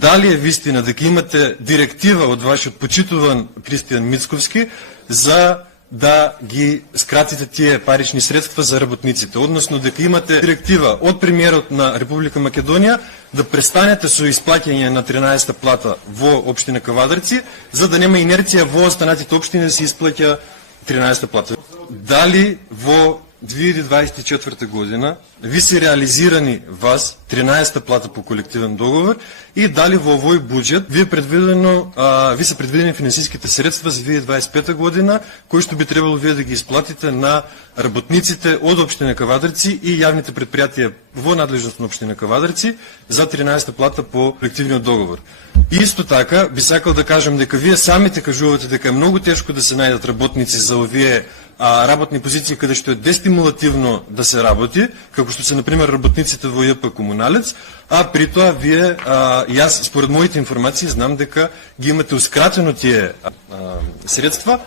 Дали е вистина дека имате директива од вашиот почитуван Кристијан Мицковски за да ги скратите тие парични средства за работниците, односно дека имате директива од премиерот на Република Македонија да престанете со исплаќање на 13-та плата во општина Кавадарци, за да нема инерција во останатите општини да се исплаќа 13-та плата. Дали во 2024 година ви се реализирани вас 13-та плата по колективен договор и дали во овој буџет ви се предвидени финансиските средства за 2025 година кои што би требало вие да ги исплатите на работниците од општина Кавадарци и јавните предпријатија во надлежност на општина Кавадарци за 13-та плата по колективниот договор. И исто така би сакал да кажам дека вие самите кажувате дека е многу тешко да се најдат работници за овие работни позиции каде што е дестимулативно да се работи, како што се например работниците во ЈП Комуналец, а при тоа вие јас според моите информации знам дека ги имате ускратено тие средства,